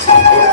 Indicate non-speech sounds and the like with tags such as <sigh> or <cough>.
Thank <laughs> you.